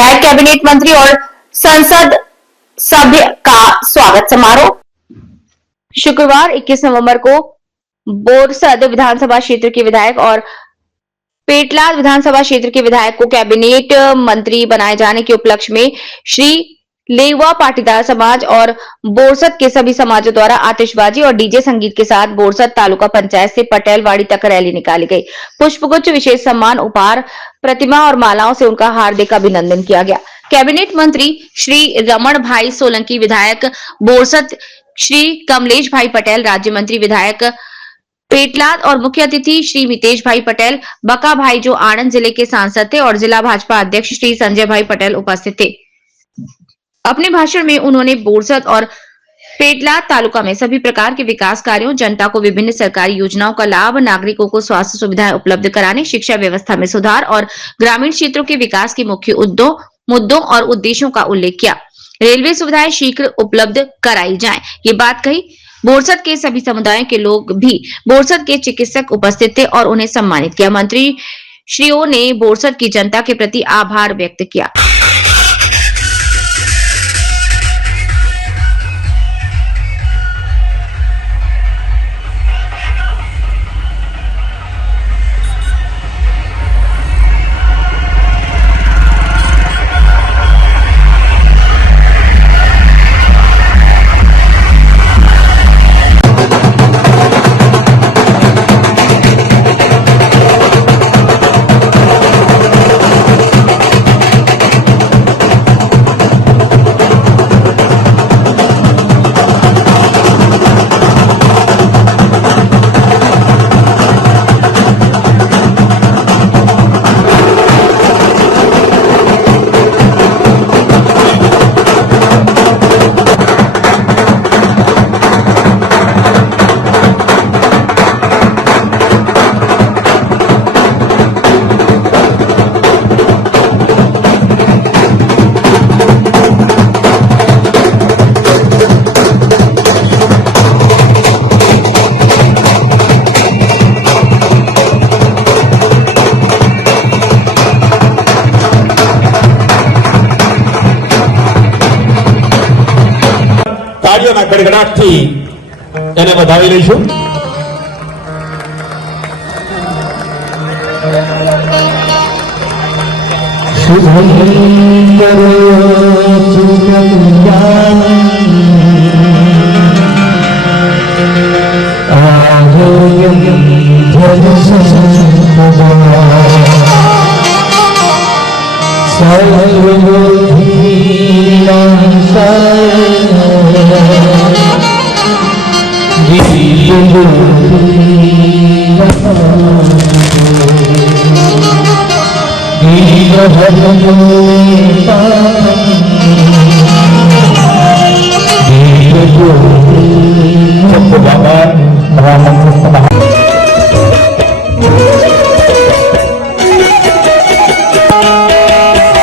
विधायक, कैबिनेट मंत्री और संसद सभ्य का स्वागत समारोह। शुक्रवार 21 नवंबर को बोरसद विधानसभा क्षेत्र के विधायक और पेटलाद विधानसभा क्षेत्र के विधायक को कैबिनेट मंत्री बनाए जाने के उपलक्ष्य में श्री लेवा पाटीदार समाज और बोरसद के सभी समाजों द्वारा आतिशबाजी और डीजे संगीत के साथ बोरसद तालुका पंचायत से पटेलवाड़ी तक रैली निकाली गई। पुष्पगुच्छ, विशेष सम्मान, उपहार, प्रतिमा और मालाओं से उनका हार्दिक अभिनंदन किया गया। कैबिनेट मंत्री श्री रमण भाई सोलंकी, विधायक बोरसद श्री कमलेश भाई पटेल, राज्य मंत्री विधायक पेटलाद और मुख्य अतिथि श्री मितेश भाई पटेल, बका भाई जो आणंद जिले के सांसद थे, और जिला भाजपा अध्यक्ष श्री संजय भाई पटेल उपस्थित थे। अपने भाषण में उन्होंने बोरसद और पेटलाद तालुका में सभी प्रकार के विकास कार्यों, जनता को विभिन्न सरकारी योजनाओं का लाभ, नागरिकों को स्वास्थ्य सुविधाएं उपलब्ध कराने, शिक्षा व्यवस्था में सुधार और ग्रामीण क्षेत्रों के विकास के मुख्य मुद्दों और उद्देश्यों का उल्लेख किया। रेलवे सुविधाएं शीघ्र उपलब्ध कराई जाएं, ये बात कही। बोरसद के सभी समुदायों के लोग भी बोरसद के चिकित्सक उपस्थित थे और उन्हें सम्मानित किया। मंत्री श्रीओ ने बोरसद की जनता के प्रति आभार व्यक्त किया। તાળીઓના ગડગડાટથી એને વધાવી લઈશું।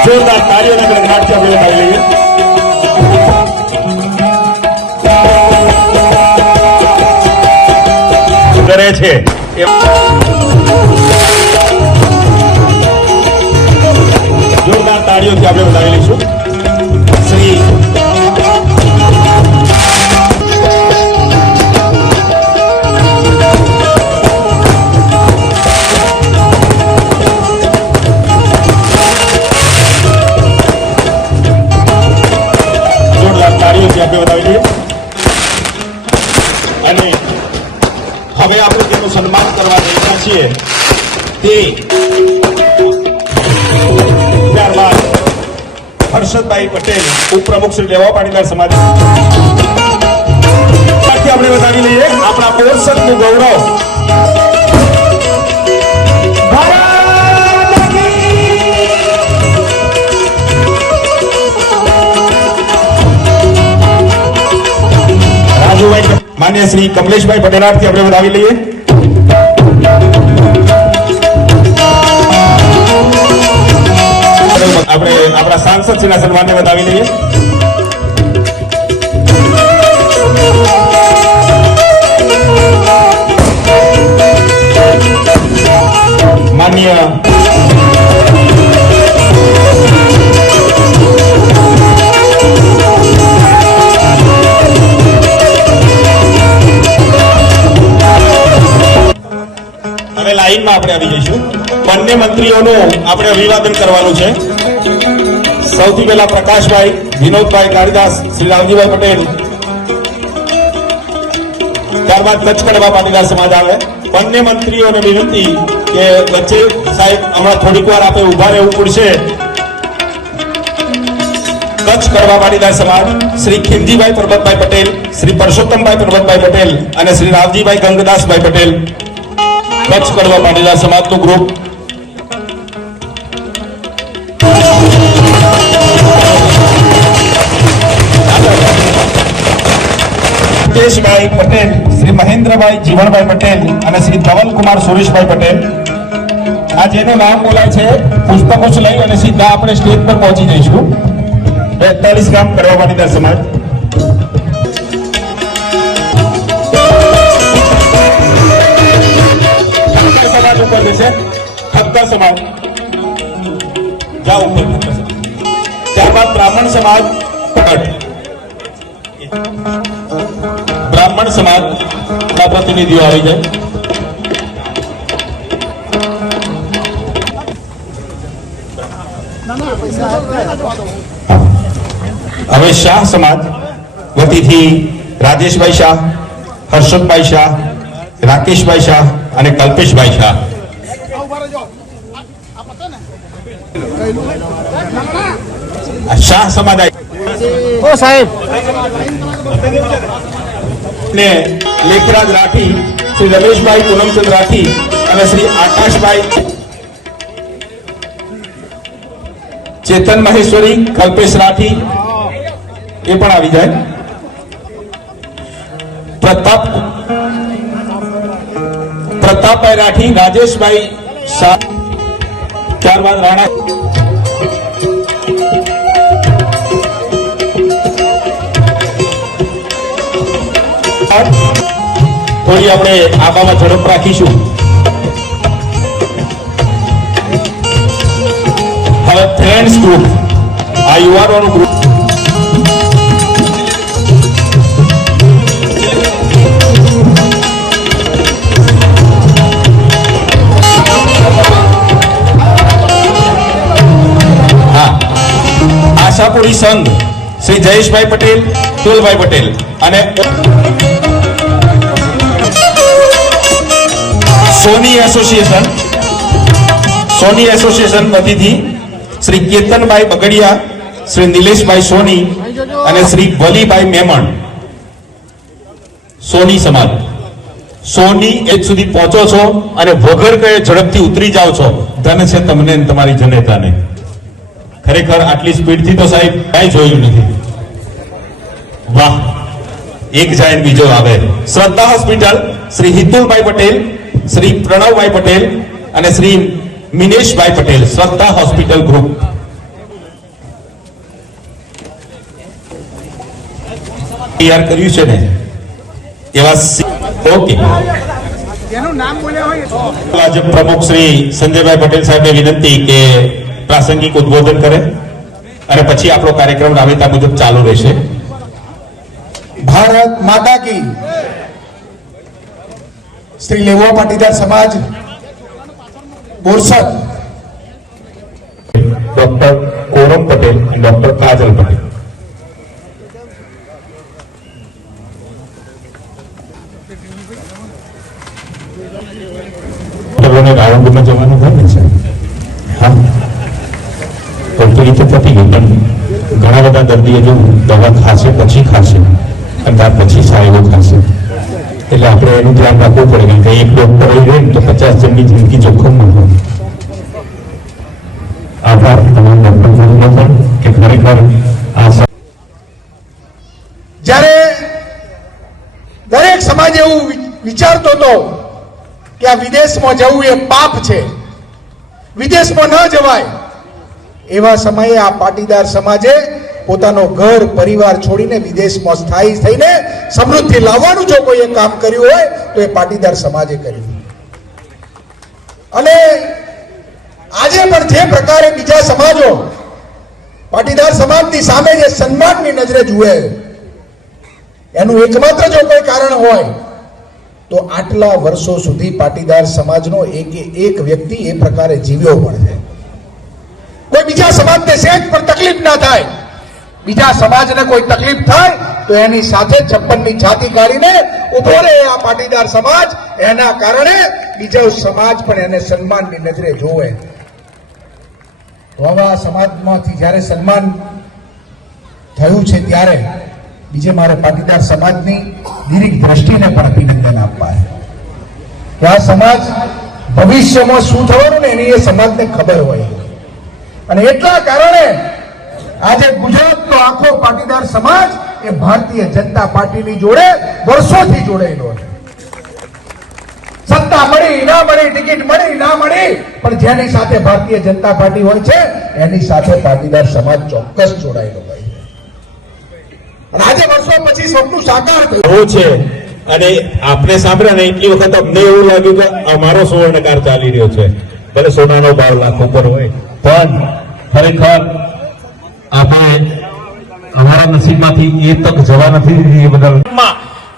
જોરદાર તાળીઓના ગડગડાટથી આપણે વધાવી લઈએ। કરે છે જોરદાર તાળીઓથી આપણે વધાવી લઈશું। શ્રી આપણે વધાવી લઈએ અને હવે આપણે તેનું સન્માન કરવા જઈ રહ્યા છીએ। તે ત્યારબાદ હર્ષદભાઈ પટેલ, ઉપપ્રમુખ શ્રી લેવા પાટીદાર સમાજ, આપણે વધાવી લઈએ આપણા બોરસદનું ગૌરવ। मान्य श्री कमलेश भाई पटेलार थी अपने बतावी लीए। अपने अपना सांसद श्री सन्मान ने बतावी लीए। मान्य આપણે આવી જઈશું. બંને મંત્રીઓનું આપણે અભિવાદન કરવાનું છે. સૌથી પહેલા પ્રકાશભાઈ, વિનોદભાઈ કાળીદાસ, શ્રી રાવજીભાઈ પટેલ, ત્યારબાદ કચ્છ કડવા પાટીદાર સમાજ આવે. બંને મંત્રીઓને વિનંતી કે વચ્ચે સાહેબ હમણાં થોડીક વાર આપણે ઉભા રહેવું પડશે. કચ્છ કડવા પાટીદાર સમાજ શ્રી ખીમજીભાઈ પરબતભાઈ પટેલ, શ્રી પરસોત્તમભાઈ પરબતભાઈ પટેલ અને શ્રી રાવજીભાઈ ગંગદાસભાઈ પટેલ, કચ્છ કડવા પાટીદાર સમાજનું ગ્રુપ. મુકેશભાઈ પટેલ, શ્રી મહેન્દ્રભાઈ જીવણભાઈ પટેલ અને શ્રી ધવલકુમાર સુરેશભાઈ પટેલ. આ જેનું નામ બોલાય છે પુષ્પગુચ્છ લઈ અને સીધા આપણે સ્ટેજ પર પહોંચી જઈશું. 42 ગામ કડવા પાટીદાર સમાજ. સમાજ ઉપર જશે, ખદ્દર સમાજ જાઓ ઉપર. ત્યારબાદ બ્રાહ્મણ સમાજ પકડ. બ્રાહ્મણ સમાજના પ્રતિનિધિઓ આવી જાય. હવે શાહ સમાજ વતીથી રાજેશભાઈ શાહ, હર્ષદભાઈ શાહ, રાકેશભાઈ શાહ અને કલ્પેશભાઈ શાહ. શાહ સમાજ સાહેબ ને લેખરાજ રાઠી, શ્રી રમેશભાઈ પૂનમચંદ રાઠી અને શ્રી આકાશભાઈ, ચેતન મહેશ્વરી, કલ્પેશ રાઠી એ પણ આવી જાય. પ્રતાપભાઈ રાઠી, રાજેશભાઈ શાહ, ત્યારબાદ રાણા. થોડી આપણે આબામાં ઝડપ રાખીશું. હવે ફ્રેન્ડ્સ ગ્રુપ, આ યુવાનોનું ગ્રુપ. હા, આશાપુરી સંઘ શ્રી જયેશભાઈ પટેલ, તુલભાઈ પટેલ અને સોની એસોસિએશન વતીથી શ્રી કેતનભાઈ બગડિયા, શ્રી નિલેશભાઈ સોની અને શ્રી વલીભાઈ મેમણ. સોની સમાજ. સોની એજ સુધી પહોંચો છો અને વગર કહે ઝડપથી ઉતરી જાઓ છો. ધન છે તમને ને તમારી જનેતાને. ખરેખર આટલી સ્પીડથી તો સાહેબ કાંઈ જોયું નથી. વાહ, એક જાય બીજો આવે. શ્રદ્ધા હોસ્પિટલ શ્રી હિતુલભાઈ પટેલ, શ્રી પ્રણવભાઈ પટેલ અને શ્રી મિનેશભાઈ પટેલ, શ્રદ્ધા હોસ્પિટલ ગ્રુપ. તૈયાર કર્યું છે ને એવા. ઓકે, ભાજપ પ્રમુખ શ્રી સંજયભાઈ પટેલ સાહેબને વિનંતી કે પ્રાસંગિક ઉદ્બોધન કરે અને પછી આપણો કાર્યક્રમ રાબેતા મુજબ ચાલુ રહેશે. ભારત માતા કી. શ્રી લેવા પાટીદાર સમાજ બોરસદ, ડોક્ટર કોરમ પટેલ અને ડોક્ટર કાજલ પટેલ. રાવણપુરમાં જવાનું હોય ને સાહેબ. હા, તો એ તો પતી ગયું, પણ ઘણા બધા દર્દીઓ જો દવા ખાશે પછી ખાશે અને ત્યાર પછી સાહેબો ખાશે. એટલે આપણે એનું ધ્યાન રાખવું પડે કે એક ડોક્ટર રહી ને તો 50 જણની જિંદગી જોખમમાં હોય. આભાર તમામ ડોક્ટરનો પણ કે ખરેખર આ જ્યારે દરેક સમાજ એવું વિચારતો હતો કે આ વિદેશમાં જવું એ પાપ છે, વિદેશમાં ન જવાય, એવા સમયે આ પાટીદાર સમાજે પોતાનો ઘર પરિવાર છોડીને વિદેશમાં સ્થાયી થઈને સમૃદ્ધિ લાવવાનું જો કોઈ કામ કર્યું હોય તો એ પાટીદાર સમાજે કર્યું. અને આજે પણ જે પ્રકારે બીજા સમાજો પાટીદાર સમાજની સામે જે સન્માનની નજરે જુએ, એનું એકમાત્ર જો કોઈ કારણ હોય તો આટલા વર્ષો સુધી પાટીદાર સમાજનો એક વ્યક્તિ એ પ્રકારે જીવ્યો પણ છે. કોઈ બીજા સમાજને સહેજ પણ તકલીફ ના થાય, બીજા સમાજને કોઈ તકલીફ થાય તો એની સાથે 56ની છાતી કાઢીને ઉભો રહે આ પાટીદાર સમાજ. એના કારણે બીજો સમાજ પણ એને સન્માનની નજરે જોવે. આવા સમાજમાંથી જ્યારે સન્માન થયું છે ત્યારે બીજે મારે પાટીદાર સમાજની દીર્ઘ દ્રષ્ટિને પણ અભિનંદન આપવા છે કે આ સમાજ ભવિષ્યમાં શું થવાનું ને એની એ સમાજને ખબર હોય. અને એટલા કારણે આજે ગુજરાતનો આખો પાટીદાર સમાજ એ ભારતીય જનતા પાર્ટીની જોડે વર્ષોથી જોડાયેલો છે. સત્તા મળી ના મળી, ટિકિટ મળી ના મળી, પણ જેની સાથે ભારતીય જનતા પાર્ટી હોય છે એની સાથે પાટીદાર સમાજ ચોક્કસ જોડાયેલો હોય છે. અને આજે વર્ષો પછી સપનું સાકાર થયું છે અને આપને સાંભળ્યા ને એટલી વખત અમને એવું લાગ્યું કે અમારો સુવર્ણકાર ચાલી રહ્યો છે. ભલે સોનાનો ભાવ લાખ ઉપર હોય, પણ ખરેખર આપણે અમારા નસીબમાંથી એ તક જવા નથી દીધી. એ બદલ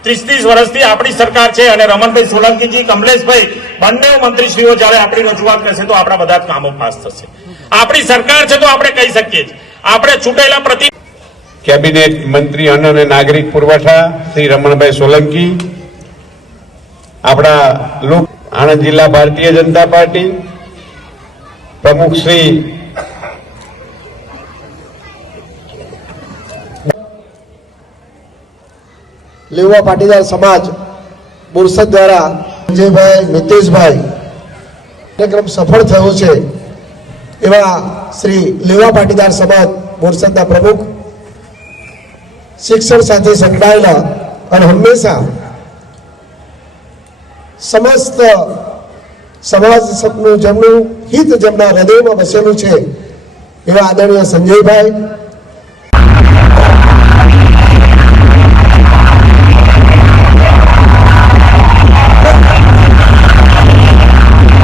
30 વર્ષથી આપણી સરકાર છે અને રમણભાઈ સોલંકીજી, કમલેશભાઈ બંને મંત્રીશ્રીઓ જયારે આપણી રજૂઆત કરશે તો આપણા બધા જ કામો પાસ થશે. આપણી સરકાર છે તો આપણે કહી શકીએ છીએ. આપણે ચૂંટાયેલા કેબિનેટ મંત્રી અન્ન અને નાગરિક પુરવઠા શ્રી રમણભાઈ સોલંકી, આપણા લોક આણંદ જિલ્લા ભારતીય જનતા પાર્ટી પ્રમુખ શ્રી લેવા પાટીદાર સમાજ બોરસદ દ્વારા સંજયભાઈ, મિતેશભાઈ કાર્યક્રમ સફળ થયો છે એવા શ્રી લેવા પાટીદાર સમાજ બોરસદના પ્રમુખ, શિક્ષણ સાથે સંકળાયેલા અને હંમેશા સમસ્ત સમાજ સપનું જેમનું હિત જેમના હૃદયમાં વસેલું છે એવા આદરણીય સંજયભાઈ,